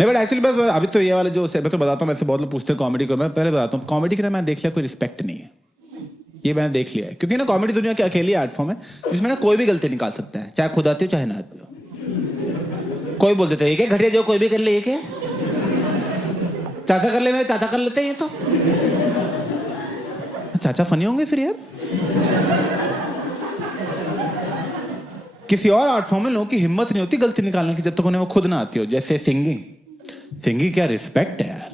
नहीं but actually बस अभी तो ये वाला जो मैं तो बताता हूँ, ऐसे बहुत लोग पूछते हैं कॉमेडी को, मैं पहले बताता हूँ कॉमेडी के लिए मैंने देख लिया कोई रिस्पेक्ट नहीं है, ये मैंने देख लिया है। क्योंकि ना कॉमेडी दुनिया की अकेली आर्ट फॉर्म है जिसमें ना कोई भी गलती निकाल सकता है, चाहे खुद आती हो चाहे ना आती हो। कोई बोल देता है एक है घटिया जो कोई भी कर ले, एक है चाचा कर ले, मेरे चाचा कर लेते हैं ये तो। चाचा फनी होंगे फिर यार। किसी और आर्ट फॉर्म में लोगों की हिम्मत नहीं होती गलती निकालने की जब तक उन्हें वो खुद ना आती हो। जैसे सिंगिंग, सिंगिंग क्या रिस्पेक्ट है यार।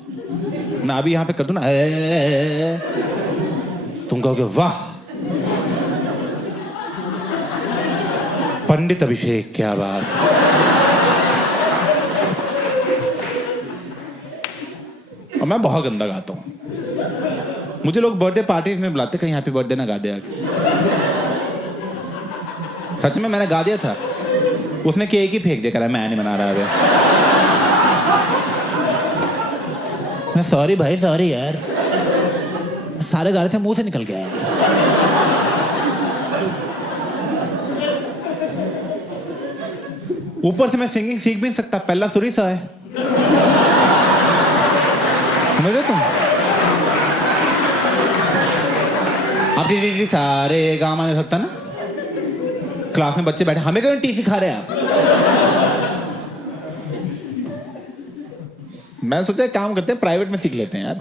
मैं अभी यहाँ पे कर दूं ना, तुम कहोगे वाह पंडित अभिषेक क्या बात। और मैं बहुत गंदा गाता हूँ, मुझे लोग बर्थडे पार्टीज में बुलाते, कहीं हैप्पी बर्थडे ना गा दे आके। सच में मैंने गा दिया था, उसने केक ही फेंक दिया, कह रहा मैं नहीं मना रहा अभी। मैं सॉरी भाई सॉरी यार, सारे गा रहे थे मुंह से निकल गया। ऊपर से मैं सिंगिंग सीख भी नहीं सकता, पहला सुरी सा है समझे तुम। आप टी सारे गाँव नहीं सकता ना, क्लास में बच्चे बैठे हमें क्यों टी सिखा रहे हैं आप। मैं सोचा एक काम करते हैं प्राइवेट में सीख लेते हैं यार।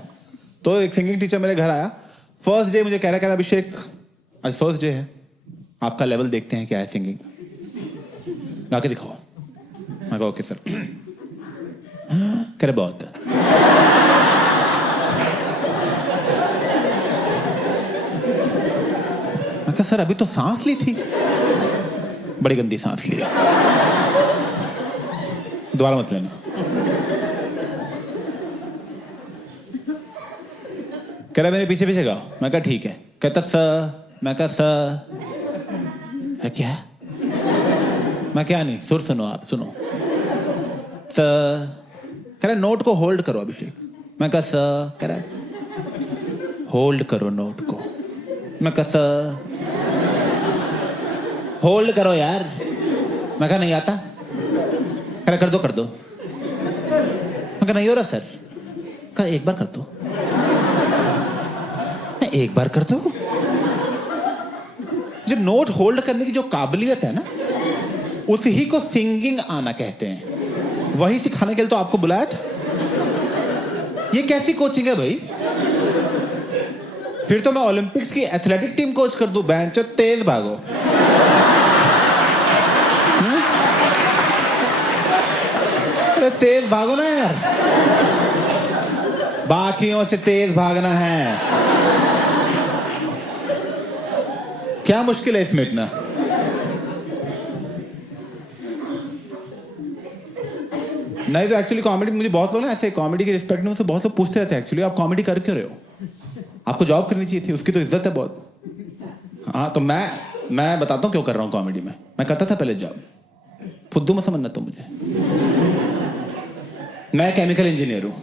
तो एक सिंगिंग टीचर मेरे घर आया, फर्स्ट डे मुझे कह रहा अभिषेक आज फर्स्ट डे है, आपका लेवल देखते हैं क्या है सिंगिंग, गा के दिखाओ। मैं कहा ओके सर। कह रहे बहुत। मैं कहा सर अभी तो सांस ली थी, बड़ी गंदी सांस ली, दोबारा मत लेना। कह रहा मेरे पीछे पीछे गाओ। मैं कहा ठीक है। कहता सर, मैं कहा सर क्या, मैं क्या नहीं, सुर सुनो आप सुनो। सर कह रहा नोट को होल्ड करो अभिषेक। मैं कहा सर, कह रहा होल्ड करो नोट को। मैं कहा सर होल्ड करो यार। मैं कहा नहीं आता। कह रहा कर दो कर दो। मैं कहा नहीं हो रहा सर। कह रहा एक बार कर दो। मैं एक बार कर दो। जो नोट होल्ड करने की जो काबिलियत है ना, उसी को सिंगिंग आना कहते हैं। वही सिखाने के लिए तो आपको बुलाया था। ये कैसी कोचिंग है भाई। फिर तो मैं ओलंपिक्स की एथलेटिक टीम कोच कर दूं, बेंचो तेज भागो। अरे तेज भागो ना यार, बाकियों से तेज भागना है। क्या मुश्किल है इसमें इतना। नहीं तो एक्चुअली कॉमेडी, मुझे बहुत लोग ना ऐसे कॉमेडी की रिस्पेक्ट में, मुझसे बहुत लोग पूछते रहते हैं एक्चुअली आप कॉमेडी कर क्यों रहे हो, आपको जॉब करनी चाहिए थी, उसकी तो इज्जत है बहुत। हाँ तो मैं बताता हूँ क्यों कर रहा हूँ कॉमेडी में। मैं करता था पहले जॉब, फुद्दू में समझना तो मुझे। मैं केमिकल इंजीनियर हूँ,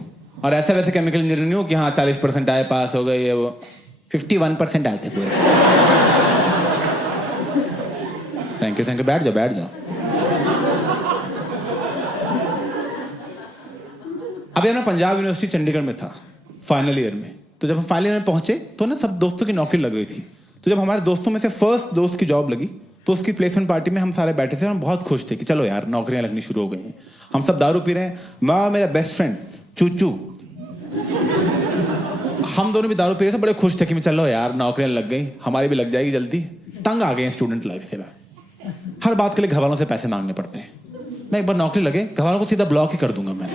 और ऐसा वैसे केमिकल इंजीनियर नहीं हूँ कि हाँ 40% आए पास हो गए, ये वो 51% आए थे पूरे। थैंक यू बैठ जाओ बैठ जाओ। अभी मैं पंजाब यूनिवर्सिटी चंडीगढ़ में था फाइनल ईयर में। तो जब हम फाइनल ईयर में पहुंचे तो ना सब दोस्तों की नौकरी लग रही थी। तो जब हमारे दोस्तों में से फर्स्ट दोस्त की जॉब लगी तो उसकी प्लेसमेंट पार्टी में हम सारे बैठे थे और हम बहुत खुश थे कि चलो यार नौकरियां लगनी शुरू हो गई हैं। हम सब दारू पी रहे हैं, मैं और मेरा बेस्ट फ्रेंड चूचू, हम दोनों भी दारू पी रहे थे, बड़े खुश थे कि चलो यार नौकरियां लग गई, हमारी भी लग जाएगी जल्दी। तंग आ गए स्टूडेंट लाइफ के बाद, हर बात के लिए घर वालों से पैसे मांगने पड़ते हैं। मैं एक बार नौकरी लगे, घर वालों को सीधा ब्लॉक ही कर दूंगा मैं।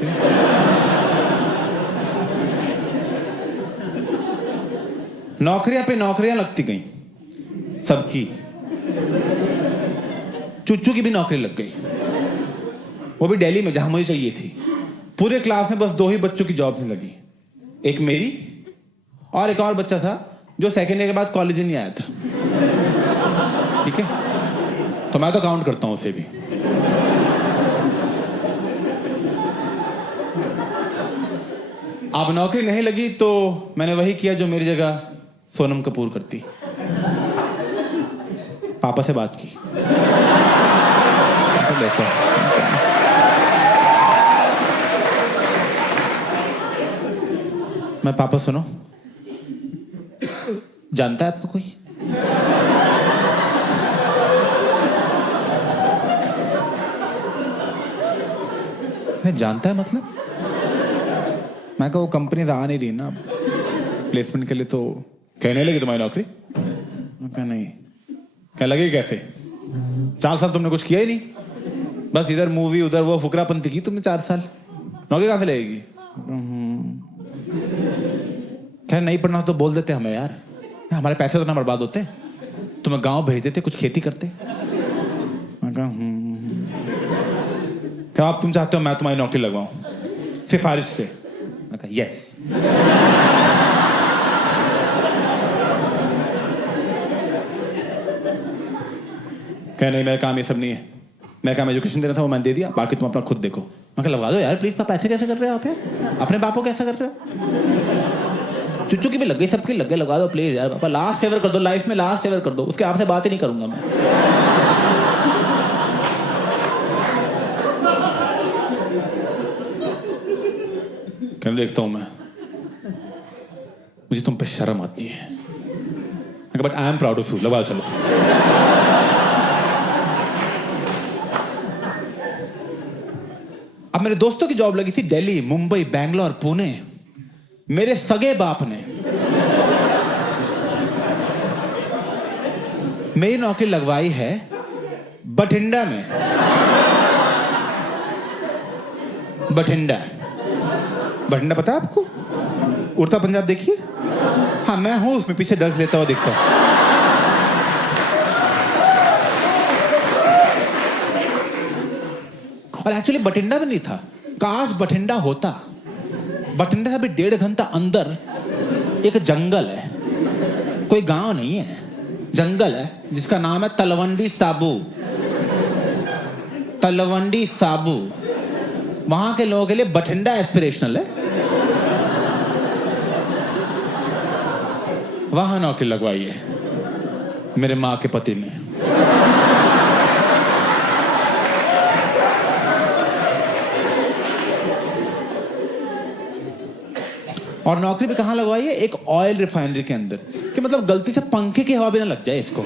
नौकरियां पे नौकरियां लगती गई सबकी, चुच्चू की भी नौकरी लग गई, वो भी दिल्ली में जहां मुझे चाहिए थी। पूरे क्लास में बस 2 ही बच्चों की जॉब नहीं लगी, एक मेरी और एक और बच्चा था जो सेकेंड ईयर के बाद कॉलेज नहीं आया था। ठीक है, तो मैं तो काउंट करता हूं उसे भी। अब नौकरी नहीं लगी तो मैंने वही किया जो मेरी जगह सोनम कपूर करती, पापा से बात की। मैं पापा सुनो, जानता है आपको कोई? मैं जानता है मतलब? मैं कहा वो कंपनी आ नहीं रही ना प्लेसमेंट के लिए, तो कहने लगी तुम्हारी नौकरी। मैं कहा नहीं। क्या लगे कैसे? 4 साल तुमने कुछ किया ही नहीं, बस इधर मूवी उधर वो फुकरापंती की तुमने 4 साल, नौकरी कहाँ से लगेगी? क्या नहीं पढ़ना तो बोल देते हमें यार, हमारे पैसे तो ना बर्बाद होते, तुम्हें गांव भेज देते, कुछ खेती करते। मैं कहा क्या आप तुम चाहते हो मैं तुम्हारी नौकरी लगवाऊं सिफारिश से? मैं कहा यस। क्या नहीं, मेरा काम ये सब नहीं है। मैं काम एजुकेशन देना था वो मैंने दे दिया, बाकी तुम अपना खुद देखो। मैं कहा लगवा दो यार प्लीज। पैसे कैसे कर रहे हो आप यार? अपने बाप को कैसा कर रहे हो? चुच्चू की भी लग गई, सबकी लग गई, लगा दो प्लीज यार पापा। लास्ट फेवर कर दो, लाइफ में लास्ट फेवर कर दो, उसके आपसे बात ही नहीं करूंगा मैं। कहने देखता हूं मैं, मुझे तुम पे शर्म आती है, but I am proud of you. लगा चलो। अब मेरे दोस्तों की जॉब लगी थी दिल्ली, मुंबई, बैंगलोर, पुणे। मेरे सगे बाप ने मेरी नौकरी लगवाई है बठिंडा में। बठिंडा, बठिंडा पता है आपको? उड़ता पंजाब देखिए। हाँ मैं हूं उसमें, पीछे ड्रग्स लेता हुआ दिखता हूं। और एक्चुअली बठिंडा में नहीं था, काश बठिंडा होता। बठिंडा से अभी 1.5 घंटा अंदर एक जंगल है, कोई गांव नहीं है, जंगल है जिसका नाम है तलवंडी साबू। तलवंडी साबू, वहां के लोगों के लिए बठिंडा एस्पिरेशनल है। वहां नौकरी लगवाई है मेरे माँ के पति ने। और नौकरी भी कहां लगवाई है? एक ऑयल रिफाइनरी के अंदर, कि मतलब गलती से पंखे की हवा भी ना लग जाए इसको।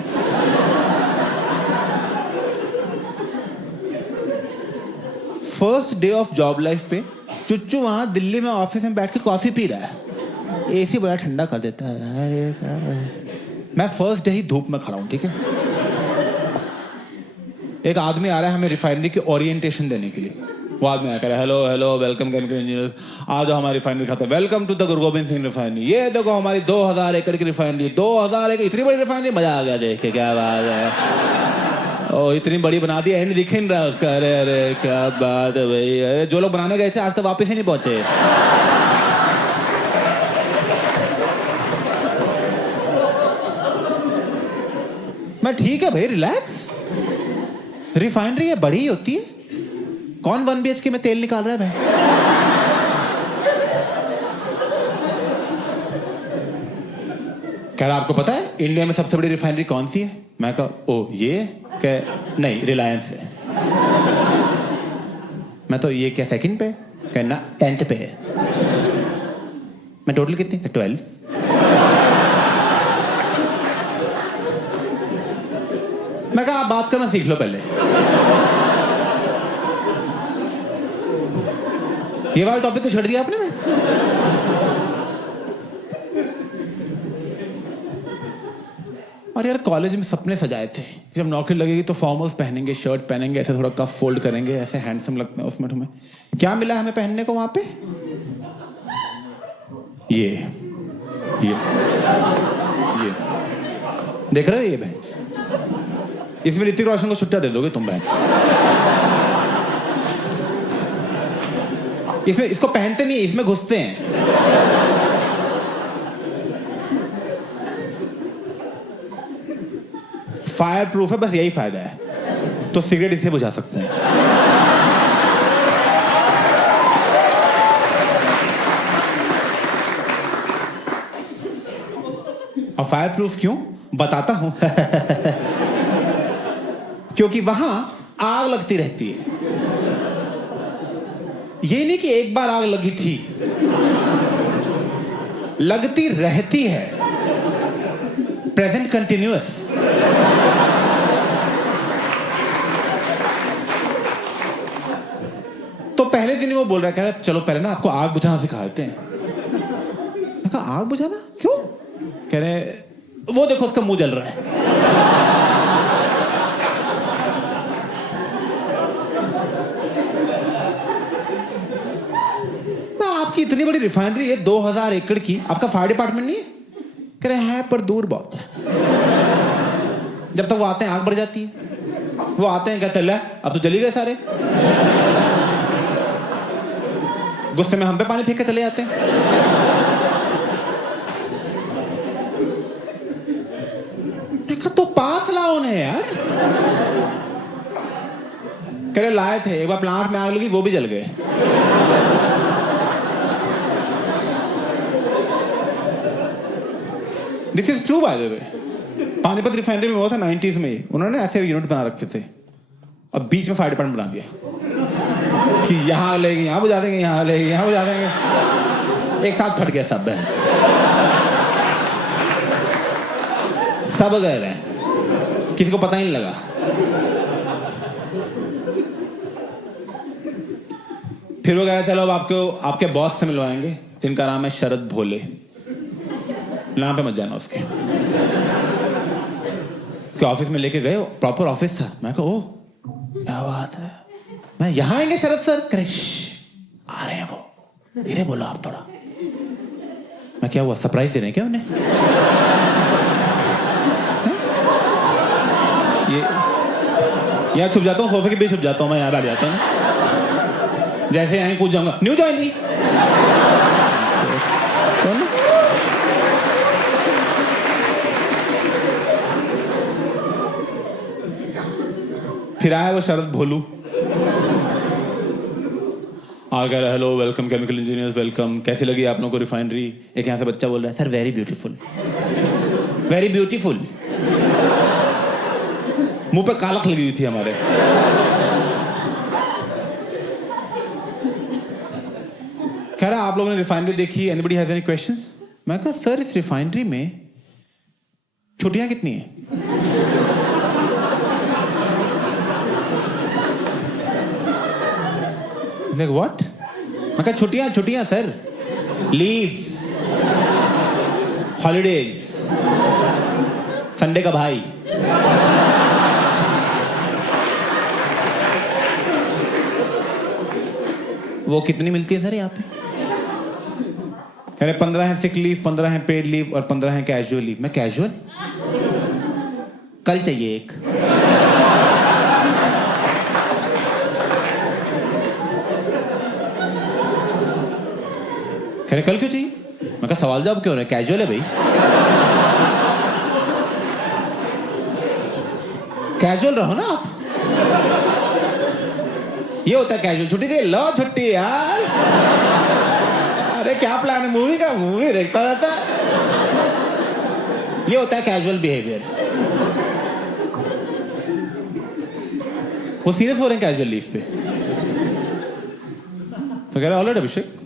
First day of job life पे चुच्चू वहां दिल्ली में ऑफिस में बैठ के कॉफी पी रहा है, एसी बड़ा ठंडा कर देता है। मैं फर्स्ट डे ही धूप में खड़ा हूं, ठीक है। एक आदमी आ रहा है हमें रिफाइनरी की ओरिएंटेशन देने के लिए। वो आदमी आकर hello hello welcome chemical engineers, आज हमारी रिफाइनरी खाता है, welcome to the Guru Gobind Singh refinery. ये देखो हमारी 2000 एकड़ की रिफाइनरी, 2000 एकड़, इतनी बड़ी रिफाइनरी, मजा आ गया देख के, क्या बात है। ओ इतनी बड़ी बना दी, एंड दिख नहीं रहा उसका। अरे अरे क्या बात है भाई, अरे जो लोग बनाने गए थे आज तक वापस ही नहीं पहुंचे। मैं ठीक है भाई, रिलैक्स। रिफाइनरी है, बड़ी होती है, कौन 1 BHK में तेल निकाल रहा है भाई? कह रहा आपको पता है इंडिया में सबसे बड़ी रिफाइनरी कौन सी है? मैं कहा ओ ये, कह नहीं रिलायंस है। मैं तो ये क्या सेकंड पे? कहना 10th पे है। मैं टोटल कितनी? 12। मैं कहा आप बात करना सीख लो पहले। ये वाला टॉपिक को छोड़ दिया आपने। और यार कॉलेज में सपने सजाए थे, जब नौकरी लगेगी तो फॉर्मल्स पहनेंगे, शर्ट पहनेंगे, ऐसे थोड़ा कफ फोल्ड करेंगे, ऐसे हैंडसम लगते हैं उसमें। तुम्हें क्या मिला हमें पहनने को वहां पे? ये देख रहे हो ये बहन, इसमें ऋतिक रोशन को छुट्टा दे दोगे तुम बहन। इसमें इसको पहनते नहीं, इसमें घुसते हैं। फायर प्रूफ है, बस यही फायदा है। तो सिगरेट इसे बुझा सकते हैं। और फायर प्रूफ क्यों बताता हूं। क्योंकि वहां आग लगती रहती है। ये नहीं कि एक बार आग लगी थी, लगती रहती है, प्रेजेंट कंटिन्यूअस। तो पहले दिन ही वो बोल रहा है, कह रहा है चलो पहले ना आपको आग बुझाना सिखा देते हैं। मैं कहा आग बुझाना क्यों? कह रहे वो देखो उसका मुंह जल रहा है। आपकी इतनी बड़ी रिफाइनरी है 2000 एकड़ की, आपका फायर डिपार्टमेंट नहीं है? कह रहे हैं पर दूर बहुत है। जब तक वो आते हैं आग बढ़ जाती है। वो आते हैं कहते हैं अब तो जली गए सारे। गुस्से में हम पे पानी फेंक के चले जाते हैं। तो पास लाओ उन्हें यार। कह रहे लाए थे, एक बार प्लांट में आग लगी, वो भी जल गए। This is true by the way. Panipat refinery में हुआ था 90s में, उन्होंने ऐसे यूनिट बना रखे थे, अब बीच में फायर डिपार्टमेंट बना दिया कि यहां लेगी यहां बुझा देंगे, यहां लेगी यहां बुझा देंगे। एक साथ फट गया सब, सब गए रहे, किसी को पता ही नहीं लगा। फिर वो कह रहे चलो अब आपको आपके बॉस से मिलवाएंगे, जिनका नाम है शरद भोले। नाम पे मत जाना उसके। ऑफिस में लेके गए, प्रॉपर ऑफिस था। मैं कहा ओह क्या बात है, मैं यहां आएंगे शरद सर? क्रिश आ रहे हैं वो, धीरे बोलो आप थोड़ा। मैं क्या हुआ, सरप्राइज दे रहे हैं क्या उन्हें? ये यहाँ छुप जाता हूँ, सोफे के बीच छुप जाता हूँ मैं, यहाँ बैठ जाता हूँ, जैसे यहीं कूद जाऊंगा, न्यू ज्वाइनिंग। फिर आया वो शरद भोलू, आ गया hello welcome chemical engineers welcome, कैसी लगी आप लोगों को रिफाइनरी? एक यहाँ से बच्चा बोल रहा है sir very beautiful, very beautiful. मुंह पे कालख लगी हुई थी हमारे। कह रहा आप लोगों ने रिफाइनरी देखी, एनीबडी हैज एनी क्वेश्चंस? मैं कहा सर इस रिफाइनरी में छुट्टियां कितनी हैं? Like what? मैं कहा छुट्टियां सर, लीव्स, हॉलीडेज, संडे का भाई। वो कितनी मिलती है सर यहाँ पे? कह रहे 15 है सिक लीव, 15 है पेड लीव और 15 है कैजुअल लीव। मैं कैजुअल? कल चाहिए एक। कह रहे कल क्यों चाहिए? मैं कहा सवाल जवाब क्यों रहे, कैजुअल है भाई। कैजुअल रहो ना आप। ये होता है कैजुअल, छुट्टी चाहिए, लो छुट्टी यार। अरे क्या प्लान है मूवी का? मूवी देखता रहता है। ये होता है कैजुअल बिहेवियर। वो सीरियस हो रहे हैं कैजुअल लीव पे। तो कह रहे alright Abhishek,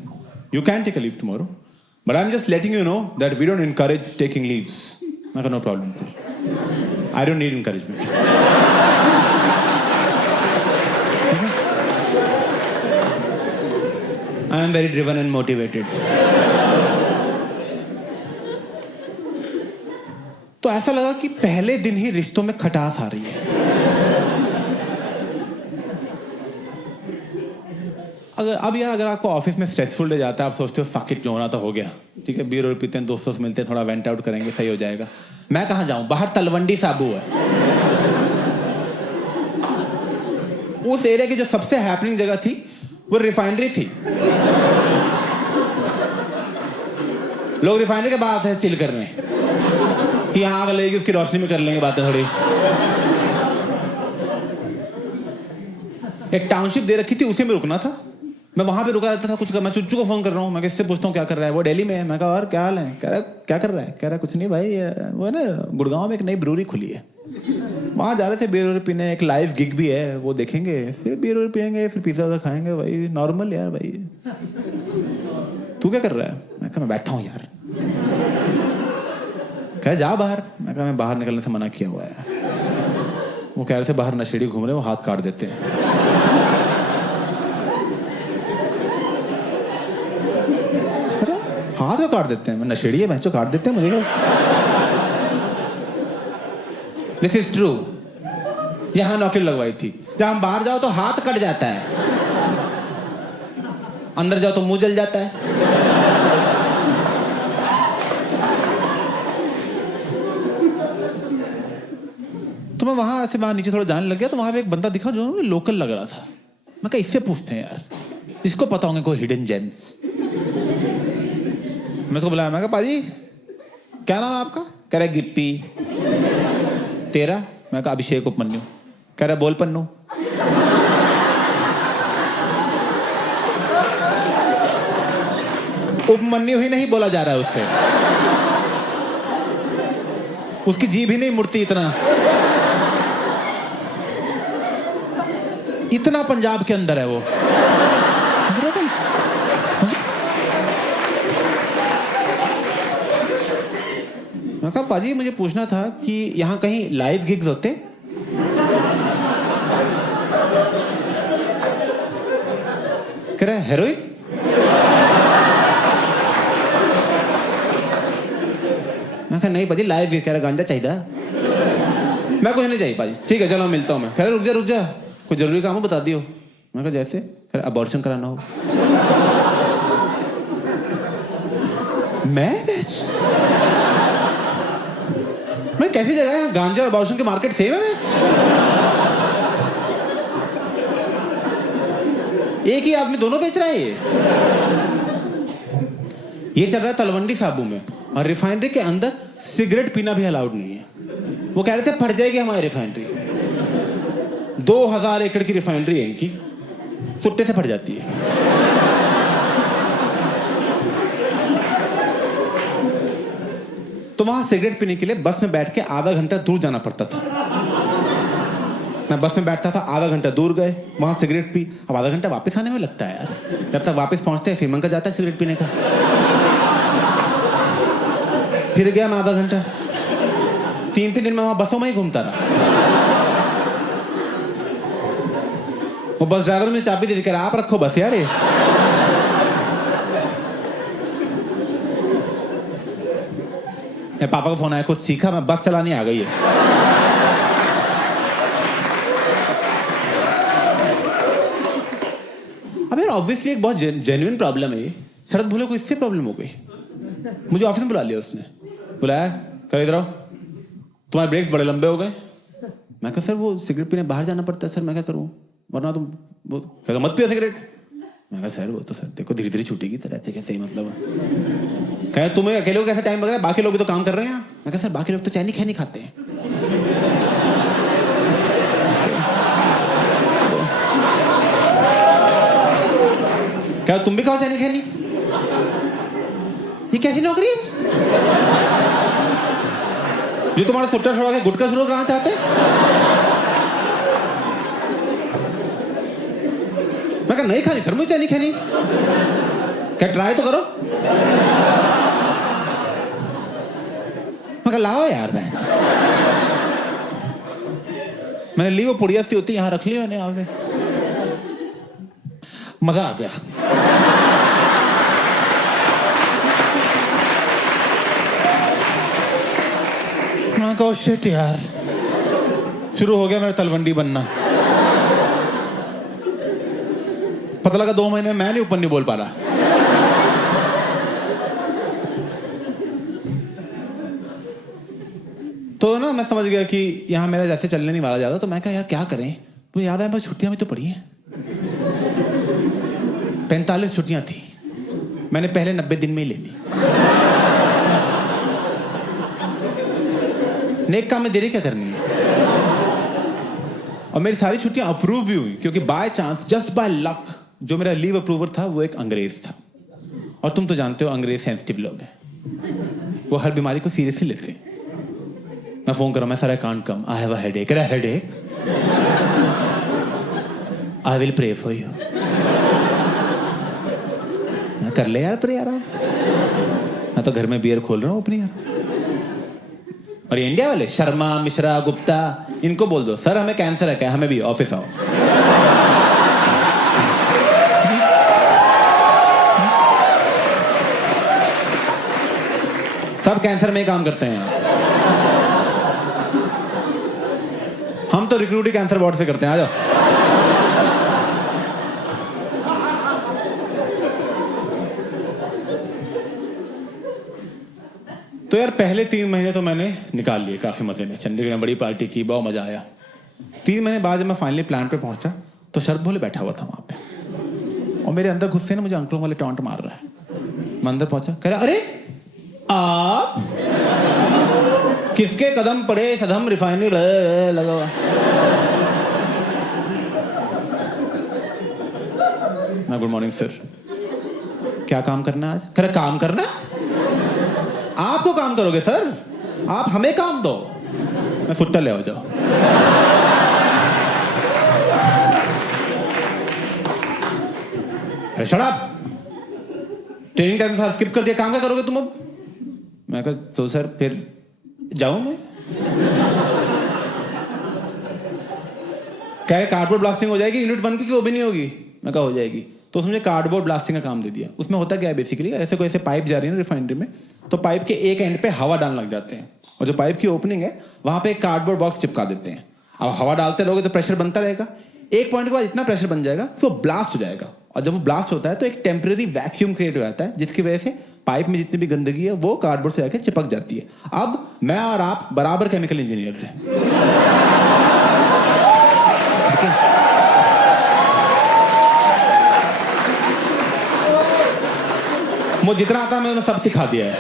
you can take a leave tomorrow, but I'm just letting you know that we don't encourage taking leaves. I got no problem. I don't need encouragement. I am very driven and motivated. तो ऐसा लगा कि पहले दिन ही रिश्तों में खटास आ रही है। अगर आपको ऑफिस में स्ट्रेसफुल डे जाता है, आप सोचते हो फक इट, जो होना तो हो गया, ठीक है, बीयर और पीते हैं, दोस्तों से मिलते हैं, थोड़ा वेंट आउट करेंगे, सही हो जाएगा। मैं कहाँ जाऊं, बाहर तलवंडी साबू है। उस एरिया की जो सबसे हैपनिंग जगह थी वो रिफाइनरी थी। लोग रिफाइनरी के बाद है चिल करने कि यहाँ आग लगेगी, उसकी रोशनी में कर लेंगे बातें थोड़ी। एक टाउनशिप दे रखी थी, उसी में रुकना था। मैं वहां पे रुका रहता था, कुछ मैं चुच्चू को फोन कर रहा हूँ, मैं इससे पूछता हूँ क्या कर रहा है, वो दिल्ली में है। मैं कहा और क्या हाल है? कह रहा क्या कर रहा है? कह रहा कुछ नहीं भाई, वो है ना गुड़गांव में एक नई ब्रूरी खुली है, वहाँ जा रहे थे बियर पीने, एक लाइव गिग भी है, वो देखेंगे, फिर बियर पियेंगे, फिर पिज्जा खाएंगे। भाई नॉर्मल यार। भाई तू क्या कर रहा है? मैं कहा मैं बैठा हूँ यार। कह जा बाहर। मैं कहा मैं बाहर निकलने से मना किया हुआ है। वो कह रहे थे बाहर नशेड़ी घूम रहे हैं, वो हाथ काट देते हैं। हाथ में काट देते हैं? मैं नशेड़ी है बहनचोद, काट देते हैं मुझे क्या? This is true. यहां नौकरी लगवाई थी, जब हम बाहर जाओ तो हाथ कट जाता है, अंदर जाओ तो मुंह जल जाता है। तो मैं वहां ऐसे बाहर नीचे थोड़ा जाने लग गया, तो वहां पे एक बंदा दिखा जो लोकल लग रहा था। मैं कहा इससे पूछते हैं यार, इसको पता होंगे कोई हिडन जेम्स। मैं उसको बुलाया, मैं कहा पाजी क्या नाम है आपका? कह रहा गिप्पी। तेरा? मैं कहा अभिषेक उपमन्यु। कह रहा बोल पन्नू। उपमन्यु ही नहीं बोला जा रहा है उससे, उसकी जीभ ही नहीं मुड़ती इतना। इतना पंजाब के अंदर है वो। मैं कहा पाजी मुझे पूछना था कि यहाँ कहीं लाइव गिग्स होते? कह रहा है हेरोइन। मैं कहा नहीं पाजी लाइव गिग। कह रहा गांजा चाहिए? मैं कुछ नहीं चाहिए पाजी। ठीक है चलो मिलता हूँ मैं। कह रहा रुक जा कोई जरूरी काम हो बता दियो। मैं कहा जैसे? कह रहा अबॉर्शन कराना हो। मैं कैसी जगह है? गांजा और अबॉर्शन के मार्केट सेम है? एक ही आदमी दोनों बेच रहा है। ये चल रहा है तलवंडी साबू में, और रिफाइनरी के अंदर सिगरेट पीना भी अलाउड नहीं है। वो कह रहे थे फट जाएगी हमारी रिफाइनरी। 2000 एकड़ की रिफाइनरी है इनकी, सुट्टे से फट जाती है। तो वहां सिगरेट पीने के लिए बस में बैठ के आधा घंटा दूर जाना पड़ता था। मैं बस में बैठता था, आधा घंटा दूर गए, वहां सिगरेट पी। अब आधा घंटा वापस आने में लगता है यार। जब तक वापस पहुंचते हैं फिर मन का जाता है सिगरेट पीने का। फिर गया मैं आधा घंटा। 3 दिन में वहां बसों में ही घूमता रहा। वो बस ड्राइवर में चाबी दे दी, कह रहा आप रखो बस यार ये। पापा का फोन आया, कुछ सीखा? मैं बस चलाने आ गई है। अब यार ऑब्वियसली एक बहुत जेन्युइन प्रॉब्लम है ये। शरद भूले को इससे प्रॉब्लम हो गई। मुझे ऑफिस में बुला लिया उसने। बुलाया, कर इधर आओ, तुम्हारे ब्रेक्स बड़े लंबे हो गए। मैं कहा सर वो सिगरेट पीने बाहर जाना पड़ता है सर, मैं क्या करूँ वरना तुम वो मत पियो सिगरेट। मैं कहा सर वो तो सर देखो धीरे धीरे छूटेगी तो रहते कैसे ही मतलब। कहे तुम्हें अकेले को कैसे टाइम लग रहा है, बाकी लोग भी तो काम कर रहे हैं। मैं कहा सर बाकी लोग तो चैनी खैनी खाते हैं। क्या तुम भी खाओ चैनी खैनी? ये कैसी नौकरी है जो तुम्हारा सुट्टा छोड़ा के गुटखा शुरू करना चाहते हैं? मैं कहा नहीं खानी सर मुझे चैनी खैनी। क्या ट्राई तो करो? मैं कहा लाओ यार मैं। मैंने ली वो पुड़िया सी होती यहाँ रख ली मैंने आगे। मजा आ गया। मैं कहा शिट यार, शुरू हो गया मेरा तलवंडी बनना। पता लगा 2 महीने में मैं नहीं ऊपर नहीं बोल पा रहा। तो ना मैं समझ गया कि यहाँ मेरा जैसे चलने नहीं वाला ज्यादा। तो मैं कहा यार क्या करें। तो याद है बस छुट्टियां भी तो पड़ी हैं। 45 छुट्टियां थी, मैंने पहले 90 दिन में ही ले ली। नेक काम में देरी क्या करनी है। और मेरी सारी छुट्टियां अप्रूव भी हुई क्योंकि by chance just by luck जो मेरा लीव अप्रूवर था वो एक अंग्रेज था। और तुम तो जानते हो अंग्रेज सेंसिटिव लोग हैं, वो हर बीमारी को सीरियसली लेते हैं। मैं फोन कर रहा हूं, मैं sir I can't come, I have a headache. Headache? I will pray for you. कर ले यार प्रे आराम। मैं तो घर में बियर खोल रहा हूँ अपनी यार। और ये इंडिया वाले शर्मा, मिश्रा, गुप्ता, इनको बोल दो सर हमें कैंसर है क्या, हमें भी ऑफिस आओ। सब कैंसर में ही काम करते हैं। हम तो रिक्रूटिंग कैंसर वार्ड से करते हैं, आ जाओ। तो यार पहले 3 महीने तो मैंने निकाल लिए काफी मजे में, चंडीगढ़ में बड़ी पार्टी की, बहुत मजा आया। 3 महीने बाद जब मैं फाइनली प्लांट पे पहुंचा तो शरद भोले बैठा हुआ था वहां पे, और मेरे अंदर गुस्से ने मुझे अंकलों वाले टॉन्ट मार रहा है। मैं अंदर पहुंचा, कह रहा अरे आप किसके कदम पड़े, सदम रिफाइनरी लगा हुआ। मैं गुड मॉर्निंग सर, क्या काम करना है आज? कह रहा काम करना? आपको काम करोगे सर, आप हमें काम दो। मैं फुट्टा ले आओ जाओ। अरे शट अप, ट्रेनिंग टाइम साथ स्किप कर दिया, काम क्या करोगे तुम अब? मैं कहा तो सर फिर जाऊं मैं? कह रहे कार्डबोर्ड ब्लास्टिंग हो जाएगी यूनिट 1 की, वो भी नहीं होगी। मैं कहा हो जाएगी। तो उसने मुझे कार्डबोर्ड ब्लास्टिंग का काम दे दिया। उसमें होता क्या है बेसिकली, ऐसे कोई ऐसे पाइप जा रही है ना रिफाइनरी में, तो पाइप के एक एंड पे हवा डालने लग जाते हैं, और जो पाइप की ओपनिंग है वहां पे एक कार्डबोर्ड बॉक्स चिपका देते हैं। अब हवा डालते रहोगे तो प्रेशर बनता रहेगा, एक पॉइंट के बाद इतना प्रेशर बन जाएगा कि वो ब्लास्ट हो जाएगा, और जब वो ब्लास्ट होता है तो एक टेम्परेरी वैक्यूम क्रिएट हो जाता है, जिसकी वजह से पाइप में जितनी भी गंदगी है वो कार्डबोर्ड से जाके चिपक जाती है। अब मैं और आप बराबर केमिकल इंजीनियर थे। मुझे जितना आता है मैंने सब सिखा दिया है।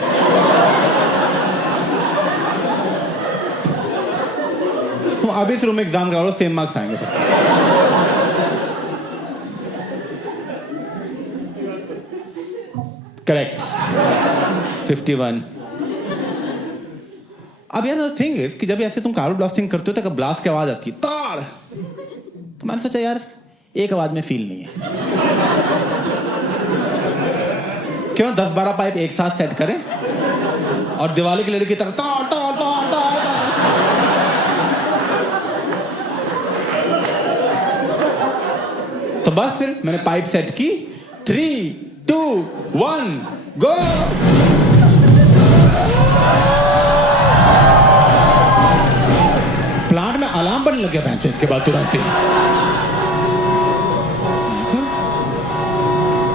तुम अभी इस रूम में एग्जाम करा लो, सेम मार्क्स आएंगे सब। करेक्ट 51। अब यार थिंग इज कि जब ऐसे तुम कार्बन ब्लास्टिंग करते हो तो ब्लास्ट की आवाज आती है तार, तो मैंने सोचा यार एक आवाज में फील नहीं है, क्यों 10-12 पाइप एक साथ सेट करें और दिवाली की लड़ी की तरह तार तार तार तार तार। तो बस फिर मैंने पाइप सेट की, 3, 2, 1 गो। प्लांट में अलार्म बनने लग गया भैंस इसके बाद तुरंत ही।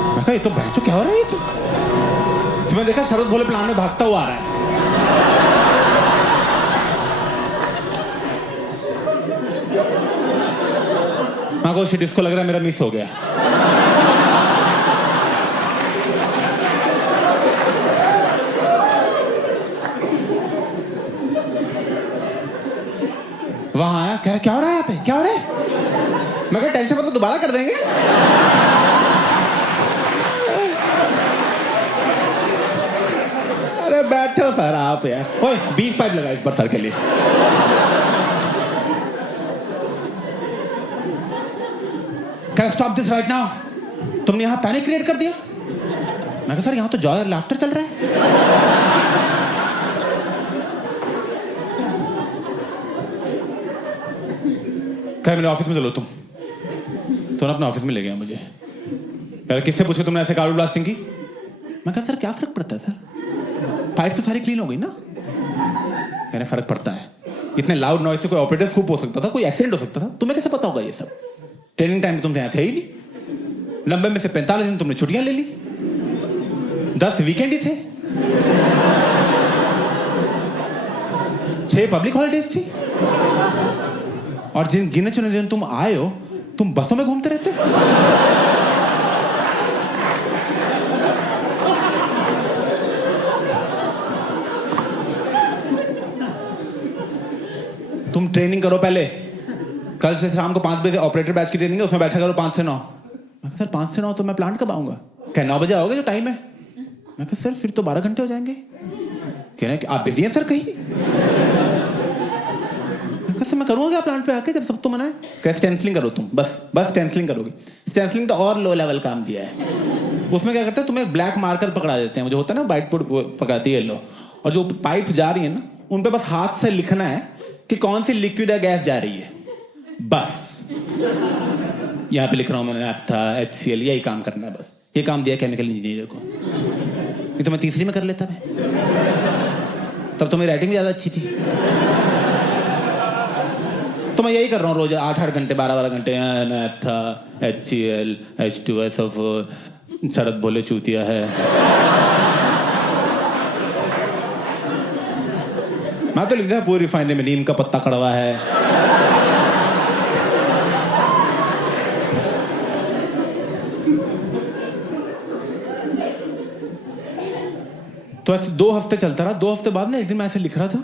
मैं कहा ये तो भैंसो क्या हो रहा है ये तो। फिर मैं देखा शरद भोले प्लांट में भागता हुआ आ रहा है। मैं को शिट, इसको लग रहा है मेरा मिस हो गया। वहां आया, कह रहा क्या हो रहा है यहाँ पे, क्या हो रहा है? मैं कहा टेंशन मत लो, दोबारा कर देंगे। अरे बैठो सर आप यार। ओए 20 पाइप लगा इस बार सर के लिए। Can I stop this right now? तुमने यहाँ पैनिक क्रिएट कर दिया। मैं कहा सर यहाँ तो जॉय और लाफ्टर चल रहा है। कह मेरे ऑफिस में चलो तुम तो अपने ऑफिस में ले गया मुझे। कह किससे पूछे तुमने ऐसे कार्बन ब्लास्टिंग की? मैं कहा सर क्या फर्क पड़ता है सर, पाइप तो सारी क्लीन हो गई ना। कहने फर्क पड़ता है, इतने लाउड नॉइज से कोई ऑपरेटर स्कूप हो सकता था, कोई एक्सीडेंट हो सकता था, तुम्हें कैसे पता होगा ये सब? ट्रेनिंग टाइम में तुम यहाँ थे ही नहीं। लंबे में से 45 दिन तुमने छुट्टियां ले ली, 10 वीकेंड ही थे, 6 पब्लिक हॉलिडेज थी, और जिन गिने चुने दिन तुम आए हो तुम बसों में घूमते रहते हो। तुम ट्रेनिंग करो पहले, कल से शाम को 5 बजे ऑपरेटर बैच की ट्रेनिंग है, उसमें बैठा करो 5 से 9। मैं सर 5 से 9 तो मैं प्लांट कब आऊंगा? क्या 9 बजे आओगे जो टाइम है? मैं कहा सर फिर तो 12 घंटे हो जाएंगे। कह रहे हैं कि आप बिजी हैं सर कहीं? मैं कहा सर मैं करूँगा क्या प्लांट पे आके जब सब तो मना है? क्या स्टेंसिलिंग करो तुम, बस स्टेंसिलिंग करोगे। स्टेंसिलिंग तो और लो लेवल काम दिया है। उसमें क्या करते हैं, तुम्हें ब्लैक मार्कर पकड़ा देते हैं, मुझे होता है ना व्हाइट बोर्ड पकड़ाती है येलो, और जो पाइप जा रही है ना उन पे बस हाथ से लिखना है कि कौन सी लिक्विड या गैस जा रही है, बस। यहाँ पे लिख रहा हूँ मैंने नैप्था HCl, यही काम करना है बस। ये काम दिया केमिकल इंजीनियर को। ये तो मैं तीसरी में कर लेता मैं, तब तो मेरी राइटिंग भी ज़्यादा अच्छी थी। तो मैं यही कर रहा हूँ रोज 8-8 घंटे 12-12 घंटे। नैप्था HCl H2SO4 शरद बोले चूतिया है। मैं तो लिख दिया पूरी रिफाइनरी में नीम का पत्ता कड़वा है। तो ऐसे 2 हफ्ते चलता रहा। 2 हफ्ते बाद ना एक दिन मैं ऐसे लिख रहा था,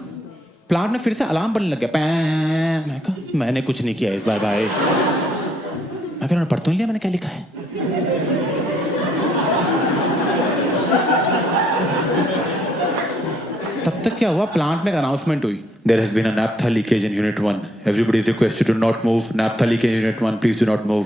प्लांट में फिर से अलार्म बनने लग गया, पैं। मैं कहा मैंने कुछ नहीं किया इस बार भाई। मैं कह पढ़ तो नहीं लिया मैंने क्या लिखा है। तब तक क्या हुआ, प्लांट में एक अनाउंसमेंट हुई, there has been a naphtha leakage in unit 1, everybody is requested to not move, naphtha leakage in unit 1, please do not move.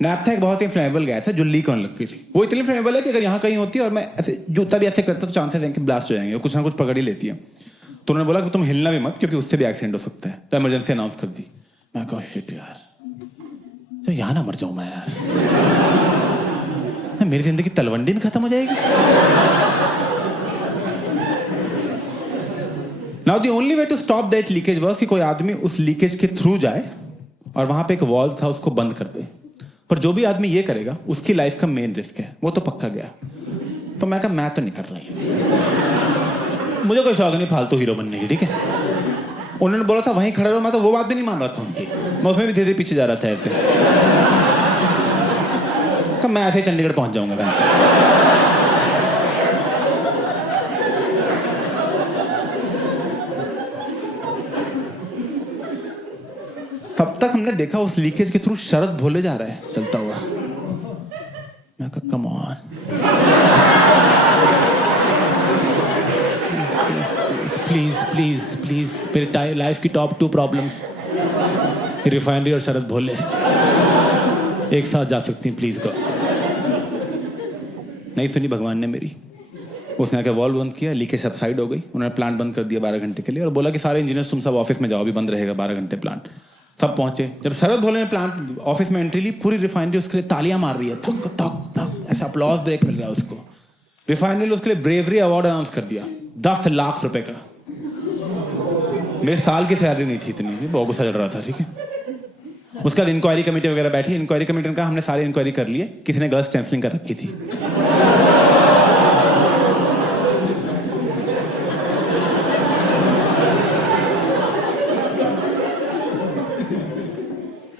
Naphtha एक बहुत ही फ्लेमेबल गैस है जो लीक होने लग गई थी। वो इतनी फ्लेमेबल है कि अगर यहाँ कहीं होती है और मैं ऐसे जूता भी ऐसे करता तो चांसेस हैं कि ब्लास्ट हो जाएंगे, वो कुछ ना कुछ पकड़ ही लेती है। तो उन्होंने बोला कि तुम हिलना भी मत क्योंकि उससे भी एक्सीडेंट हो सकता है, तो इमरजेंसी अनाउंस कर दी। मैं कहा शिट यार, तो यहाँ ना मर जाऊँ मैं यार, मेरी जिंदगी तलवंडी में खत्म हो जाएगी। Now the only way to stop that leakage was कि कोई आदमी उस लीकेज के थ्रू जाए और वहां पे एक वॉल्व था उसको बंद कर दे। पर जो भी आदमी ये करेगा उसकी लाइफ का मेन रिस्क है, वो तो पक्का गया। तो मैं कहा मैं तो नहीं कर रही, मुझे कोई शौक नहीं फालतू हीरो बनने की, ठीक है। उन्होंने बोला था वहीं खड़े रहो, मैं तो वो बात भी नहीं मान रहा था उनकी, मैं उसमें भी धीरे धीरे पीछे जा रहा था ऐसे। कब मैं ऐसे ही चंडीगढ़ पहुंच जाऊंगा मैं। तब तक हमने देखा उस लीकेज के थ्रू शरद भोले जा रहा है चलता हुआ। मैं कहा come on, please please please, मेरी लाइफ की टॉप 2 प्रॉब्लम, रिफाइनरी और शरद भोले एक साथ जा सकती हैं, प्लीज को। नहीं सुनी भगवान ने मेरी। उसने आके वॉल्व बंद किया, लीकेज सबसाइड हो गई। उन्होंने प्लांट बंद कर दिया 12 घंटे के लिए और बोला कि सारे इंजीनियर्स तुम सब ऑफिस में जाओ, अभी बंद रहेगा 12 घंटे प्लांट। सब पहुंचे। जब शरद भोले ने प्लांट ऑफिस में एंट्री ली, पूरी रिफाइनरी उसके लिए तालियां मार रही है, तक तक तक, ऐसा अपलॉज ब्रेक मिल रहा है उसको। रिफाइनरी ने उसके लिए ब्रेवरी अवार्ड अनाउंस कर दिया 10 लाख रुपए का। मेरे साल की सैलरी नहीं थी इतनी, बहुत गुस्सा चढ़ रहा था, ठीक है। उसके बाद इंक्वायरी कमेटी वगैरह बैठी। इंक्वायरी कमेटी ने कहा हमने सारी इंक्वायरी कर लिए, किसी ने गलत स्टैंपलिंग कर रखी थी।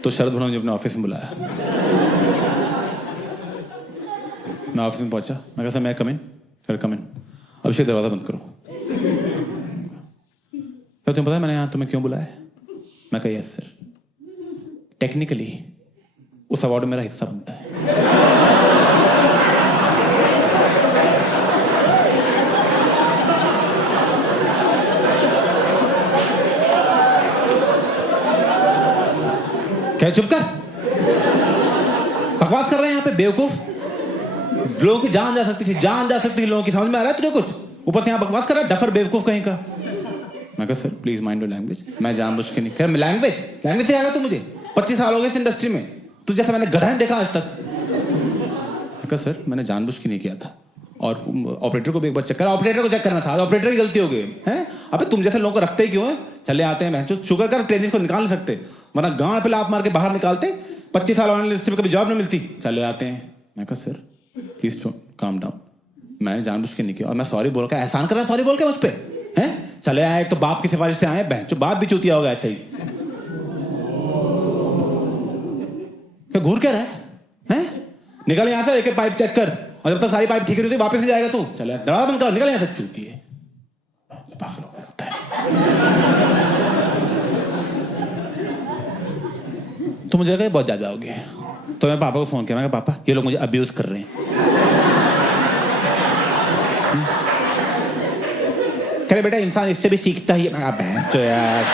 तो शरद भोले ने मुझे अपने ऑफिस में बुलाया। मैं ऑफिस में पहुंचा। मैं कहा सर मैं कम इन। सर कम इन। अभिषेक दरवाजा बंद करो। क्या तुम्हें पता है मैंने यहाँ तुम्हें क्यों बुलाया? मैं कहा यस सर, टेक्निकली उस अवार्ड में मेरा हिस्सा बनता है। क्या चुप कर, बकवास कर रहे हैं यहाँ पे बेवकूफ। लोगों की जान जा सकती थी, जान जा सकती थी लोगों की, समझ में आ रहा है तुझे कुछ? ऊपर से यहाँ बकवास कर रहा है, डफर बेवकूफ कहीं का। मैं कहा sir please mind your language, मैं जानबूझ के नहीं। क्या लैंग्वेज से आएगा तू? मुझे 25 साल हो गए इस इंडस्ट्री में, तू जैसा मैंने गधा नहीं देखा आज तक। मैं कहा सर मैंने जानबूझ के नहीं किया था, और ऑपरेटर को भी एक बार चेक करा, ऑपरेटर को चेक करना था, ऑपरेटर की गलती हो गई है। अबे तुम जैसे लोगों को रखते ही क्यों है? चले आते हैं जो शुगर कर ट्रेनिंग को निकाल नहीं सकते, वरना गांड पे लात मार के बाहर निकालते। 25 साल होने में कभी जॉब नहीं मिलती, चले आते हैं। मैं कहा सर प्लीज काम डाउन, मैंने जानबूझ के नहीं किया, और मैं सॉरी बोल के एहसान कर रहा, सॉरी बोल के मुझ पे हैं। चले आए, तो बाप की सिफारिश से आए, बहन जो बाप भी चूतिया होगा ऐसे ही। क्या घूर क्या रहा है? निकल यहाँ से, एक पाइप चेक कर, और जब तक सारी पाइप ठीक नहीं होती वापस नहीं जाएगा तू। चले दरवाजा बंद कर, निकल यहाँ से, चूती है। तो मुझे लगा बहुत ज्यादा हो गया, तो मैं पापा को फोन किया। मैं कहा पापा ये लोग मुझे अब्यूज कर रहे हैं। कह रहे बेटा इंसान इससे भी सीखता ही है। तो यार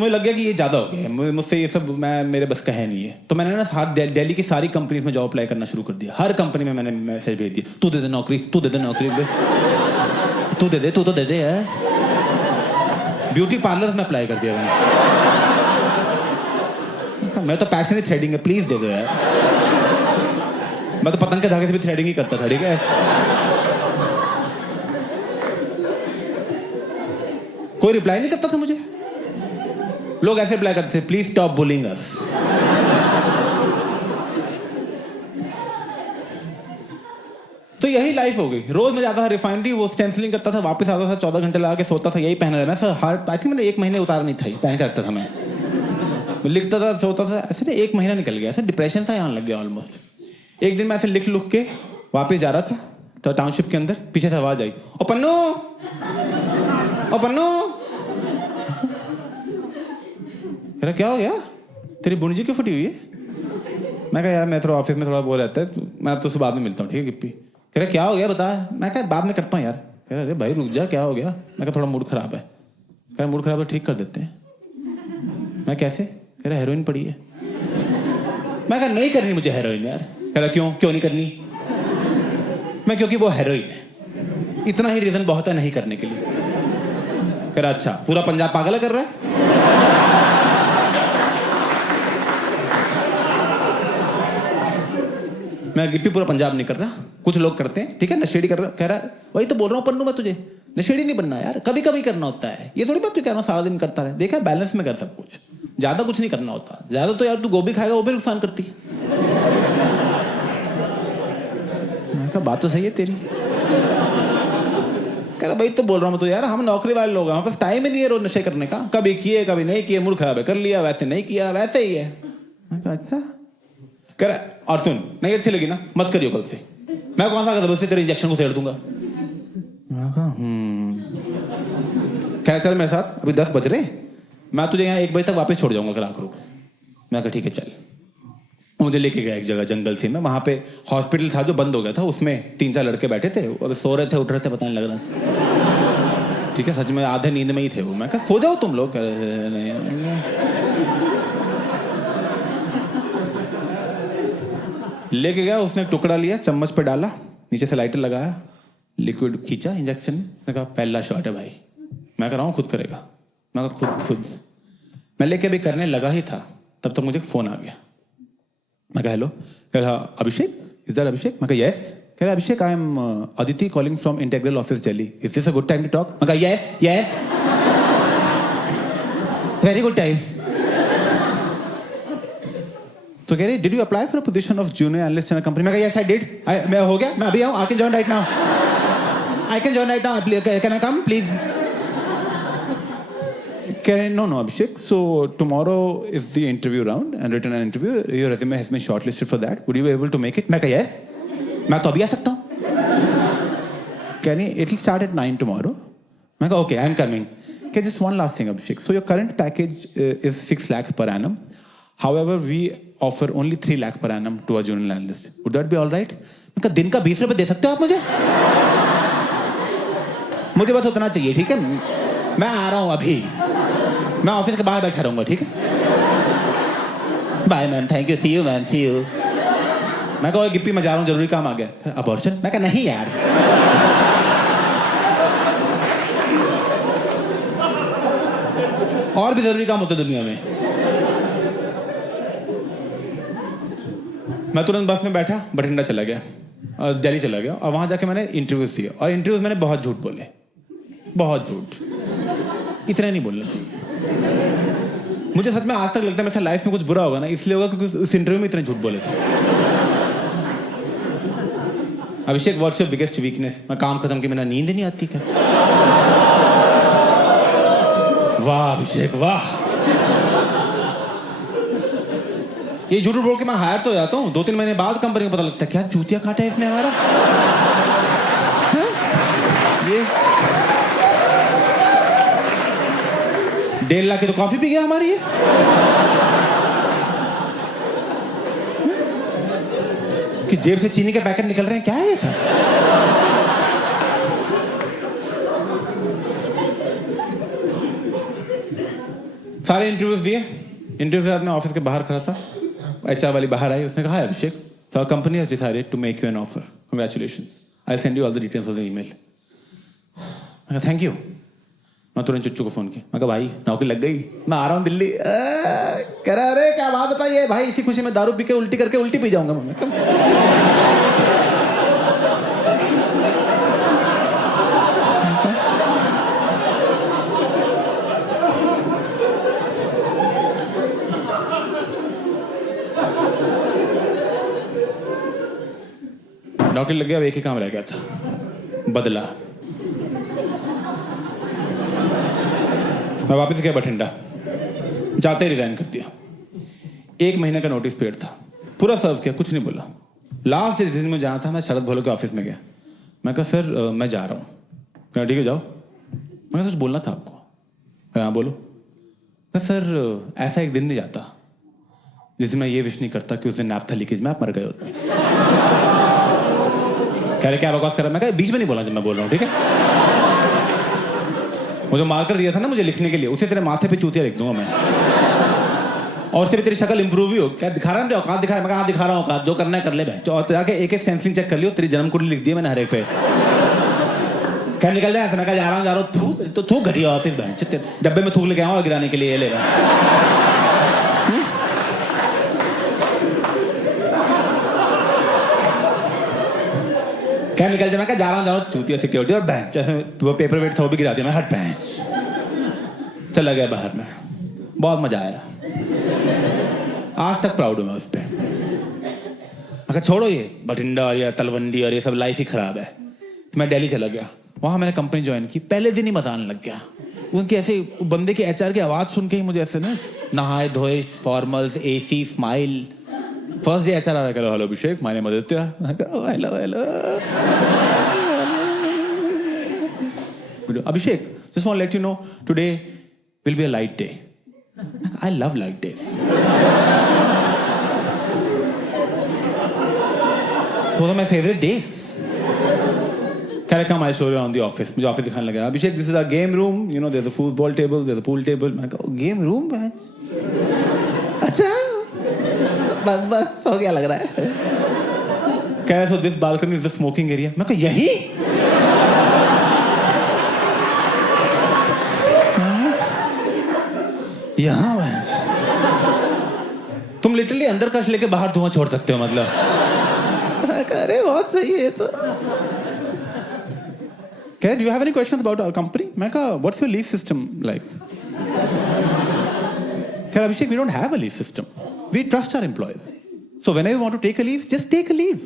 तुम्हें लग गया कि ये ज़्यादा हो गया है, मुझसे ये सब मेरे बस का है नहीं है। तो मैंने ना दिल्ली की सारी कंपनीज में जॉब अप्लाई करना शुरू कर दिया। हर कंपनी में मैंने मैसेज भेज दिया, तू दे दे नौकरी, तू दे दे नौकरी, तू दे दे, तू तो दे दे यार। ब्यूटी पार्लर्स में अप्लाई कर दिया मैंने। मेरा तो पैशन ही थ्रेडिंग है, प्लीज दे दो यार। मैं तो पतंग के धागे से भी थ्रेडिंग ही करता था, ठीक है। कोई रिप्लाई नहीं करता था मुझे। लोग ऐसे रिप्लाई करते थे, प्लीज स्टॉप बुलिंग अस। तो यही लाइफ हो गई। रोज मैं जाता था रिफाइनरी, वो स्टेंसिलिंग करता था, वापस आता था, 14 घंटे लगा के सोता था, यही पहन रहा। मैं सर आई थिंक मैंने 1 महीने उतारा नहीं था, पहन के रखता था मैं लिखता था, सोता था, ऐसे ना 1 महीना निकल गया, ऐसे डिप्रेशन सा यहाँ लग गया ऑलमोस्ट। एक दिन मैं ऐसे लिख के वापस जा रहा था, तो टाउनशिप के अंदर पीछे से आवाज आई, ओ पन्नू, ओ पन्नू। अरे क्या हो गया, तेरी बुनजी क्यों फटी हुई है? मैं कहा यार मैं थोड़ा ऑफिस में थोड़ा वो रहता है, मैं अब तो बाद में मिलता हूँ, ठीक है गिप्पी। कह रहा क्या हो गया बता। मैं कहा बाद में करता हूँ यार। कह रहा अरे भाई रुक जा, क्या हो गया? मैं कहा थोड़ा मूड खराब है। कह रहा मूड खराब है, ठीक कर देते हैं। मैं कैसे? कह रहा हेरोइन पड़ी है। मैं कहा नहीं करनी मुझे हेरोइन यार। कह रहा क्यों नहीं करनी? मैं क्योंकि वो हेरोइन है, इतना ही रीजन बहुत है नहीं करने के लिए। कह रहा अच्छा, पूरा पंजाब पागल कर रहा है? मैं गिप्पी पूरा पंजाब नहीं कर रहा, कुछ लोग करते हैं, ठीक है, नशेड़ी कर रहा। कह रहा वही तो बोल रहा हूँ पन्नू, मैं तुझे नशेड़ी नहीं बनना यार, कभी कभी करना होता है। ये थोड़ी बात तू कह रहा हूँ सारा दिन करता रहे। देखा बैलेंस में कर सब कुछ, ज्यादा कुछ नहीं करना होता। ज्यादा तो यार तू गोभी खाएगा वो भी नुकसान करती है। मैं कहा बात तो सही है तेरी। कह रहा भाई तो बोल रहा हूँ मैं तो यार, हम नौकरी वाले लोग हैं, हमारे पास टाइम ही नहीं है रोज नशे करने का। कभी किए कभी नहीं किए, मूड खराब है कर लिया, वैसे नहीं किया, वैसे ही है। मैं कहा अच्छा। कह रहा और सुन, नहीं अच्छी लगी ना मत करियो कल से। मैं कौन सा जबरदस्ती तेरे इंजेक्शन को सेड़ दूंगा। मैं कहा कह रहा चल मेरे साथ, अभी 10 बज रहे, मैं तुझे यहाँ 1 बजे तक वापस छोड़ जाऊंगा ग्राहक रूप। मैं कहा ठीक है चल। मुझे लेके गया एक जगह, जंगल थी में, वहां पे हॉस्पिटल था जो बंद हो गया था, उसमें 3-4 लड़के बैठे थे, अब सो रहे थे उठ रहे थे पता नहीं लग रहा। ठीक है, सच में आधे नींद में ही थे वो। मैं कहा सो जाओ तुम लोग। कह रहे लेके गया, उसने टुकड़ा लिया, चम्मच पे डाला, नीचे से लाइटर लगाया, लिक्विड खींचा, इंजेक्शन। मैं कहा पहला शॉट है भाई। मैं कह रहा हूँ खुद करेगा। मैं कहा खुद। मैं लेके अभी करने लगा ही था, तब तक मुझे फोन आ गया। मैं कहा हेलो। कह रहा अभिषेक, इज दैट अभिषेक? मैं कहा यस। कह रहा Abhishek I am Aditi calling from Integral office Delhi, is this a good time to talk? मैं कहा यस वेरी गुड टाइम। तो कह रही did you apply for a position of junior analyst in a company? मैं कहा यस आई डिड। मैं हो गया, मैं अभी आऊँ, I can join right now, I can join right now, can I come please? कह रहे no Abhishek, so tomorrow is the interview round and written an interview, your resume has been shortlisted for that, would you be able to make it? मैं कहा yes, मैं तो अभी आ सकता हूँ। कह रही it will start at 9 tomorrow. मैं कहा okay I am coming. Okay, just one last thing, Abhishek. So your current package is 6 lakh per annum. However, we offer only 3 lakh per annum to a junior analyst. Would that be all right? मैं कहा दिन का 20 रुपए दे सकते हो आप मुझे? मुझे बस उतना चाहिए, ठीक है? मैं आ रहा हूँ अभी, मैं ऑफिस के बाहर बैठा रहूंगा, ठीक है? Bye ma'am, thank you, see you ma'am, see you. मैं कहा गिप्पी मैं जा रहा हूँ, जरूरी काम आ गया। अबॉर्शन? मैं कहा नहीं यार, और भी जरूरी काम होते दुनिया में। मैं तुरंत बस में बैठा, बठिंडा चला गया और दिल्ली चला गया, और वहां जाके मैंने इंटरव्यूज दिए, और इंटरव्यूज मैंने बहुत झूठ बोले, बहुत झूठ। इतना नहीं बोलना चाहिए। मुझे सच में आज तक लगता है मेरे लाइफ में कुछ बुरा होगा ना, इसलिए होगा क्योंकि उस इंटरव्यू में इतने झूठ बोले थे। अभिषेक व्हाट्स योर बिगेस्ट वीकनेस? मैं काम खत्म किया, मेरा नींद नहीं आती क्या? वाह अभिषेक वाह, ये झूठ बोल के मैं हायर तो जाता हूँ, 2-3 महीने बाद कंपनी को पता लगता है क्या चूतिया काटा है इसने हमारा। ये 1.5 लाख की तो कॉफी पी गया हमारी ये। कि जेब से चीनी के पैकेट निकल रहे हैं, क्या है ये सर? सारे इंटरव्यूज दिए। इंटरव्यू के बाद मैं ऑफिस के बाहर खड़ा था, HR वाली बाहर आई, उसने कहा हाय अभिषेक, so our company has decided to make you an offer. Congratulations. I'll send you all the details of the email. मैं कहा थैंक यू। मैं तुरंत चुच्चू को फोन किया, मैं कहा भाई नौकरी लग गई, मैं आ रहा हूँ दिल्ली। कह रहा अरे क्या बात बताइए भाई, इसी खुशी में दारू पी के उल्टी करके उल्टी पी जाऊंगा मैं। नौकरी लग गया, अब एक ही काम रह गया था, बदला। मैं वापस गया बठिंडा, जाते ही रिजाइन कर दिया। 1 महीने का नोटिस पीरियड था, पूरा सर्व किया, कुछ नहीं बोला। लास्ट दिन में जाना था, मैं शरद भोले के ऑफिस में गया। मैं कहा सर मैं जा रहा हूँ। कहा ठीक है जाओ। मैं सच बोलना था आपको। कहा हाँ बोलो। कहा सर ऐसा एक दिन नहीं जाता जिसमें मैं ये विश नहीं करता कि उस दिन नैप्था लीकेज में आप मर गए होते। कह रहे क्या बकवास कर रहा है? मैं कहा बीच में नहीं बोला जब मैं बोल रहा हूँ, ठीक है? वो जो मार्कर दिया था ना मुझे लिखने के लिए, उसे तेरे माथे पे चूतिया लिख दूंगा मैं, और उससे भी तेरी शक्ल इंप्रूव ही हो। क्या दिखा रहा है? औकात दिखा रहा है? मैं कहा दिखा रहा हूँ औकात, जो करना है कर ले भाई। और जाके एक सेंसिंग चेक कर लियो, तेरी जन्म कुंडली लिख दी है मैंने हर एक पे। क्या निकल जाए? मैं कहा जा रहा हूँ तो थूक घटिया ऑफिस में, डब्बे में थूक लेके आऊँ और गिराने के लिए ये ले रहा। क्या निकल जाए? मैं कहा जा रहा हूँ चूतिया सिक्योरिटी और बैंक, वो पेपर वेट था वो भी गिरा दिया मैं, हट बैंक। चला गया बाहर में, बहुत मजा आया, आज तक प्राउड हूँ मैं उस पर। मैं छोड़ो ये बठिंडा और ये तलवंडी और ये सब लाइफ ही खराब है। मैं दिल्ली चला गया, वहाँ मैंने कंपनी ज्वाइन की। पहले दिन ही मजा आने लग गया। उनकी ऐसे बंदे की HR की आवाज़ सुन के ही मुझे ऐसे ना नहाए धोए, formals, AC, smile. First day HR आ रहा, hello Abhishek, my name is Aditya. Hello Abhishek, just want to let you know, today will be a light day. I love light days. Those are my favorite days. Can I come? I'll show you around the office. मुझे office दिखाने लगा। Abhishek, this is our game room. You know, there's a football table, there's a pool table. मैं कहा game room है? अच्छा, बस हो गया लग रहा है। कह रहा so this balcony is the smoking area. मैं कहा यही? यहाँ तुम लिटरली अंदर कश लेके बाहर धुआं छोड़ सकते हो, मतलब। अरे बहुत सही है तो। क्या do you have any questions about our company? मैं कहा what's your leave system like? क्या Abhishek, we don't have a leave system, we trust our employees, so whenever you want to take a leave just take a leave.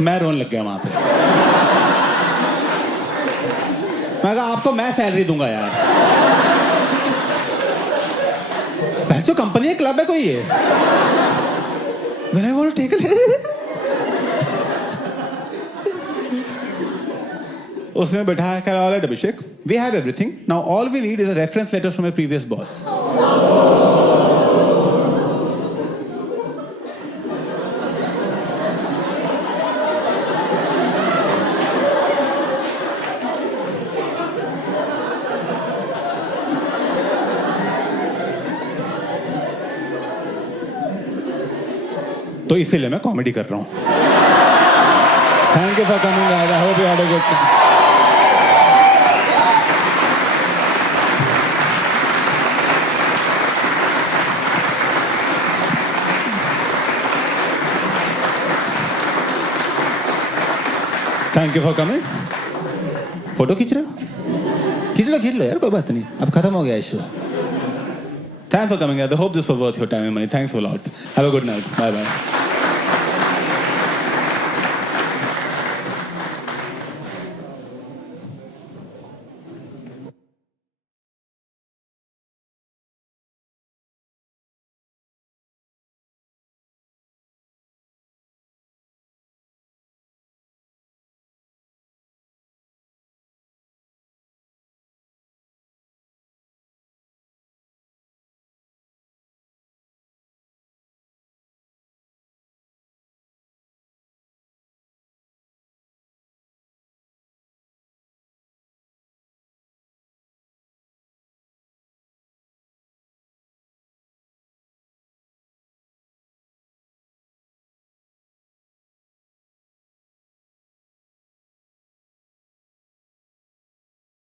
मैं रोने लग गया वहां पे। मैं कहा आपको मैं सैलरी दूंगा यार, जो कंपनी है क्लब है कोई है? When I want to take a leave. उसने बैठाया, कह रहा alright Abhishek, we have everything. Now all we need is a reference letter from a previous boss. तो इसीलिए मैं कॉमेडी कर रहा हूँ। Thank you for coming guys, I hope you had a good time. Thank you for coming. Photo खींच रहे हो? खींच लो यार, कोई बात नहीं, अब खत्म हो गया issue. Thanks for coming. I hope this was worth your time and money. Thanks a lot. Have a good night. Bye bye.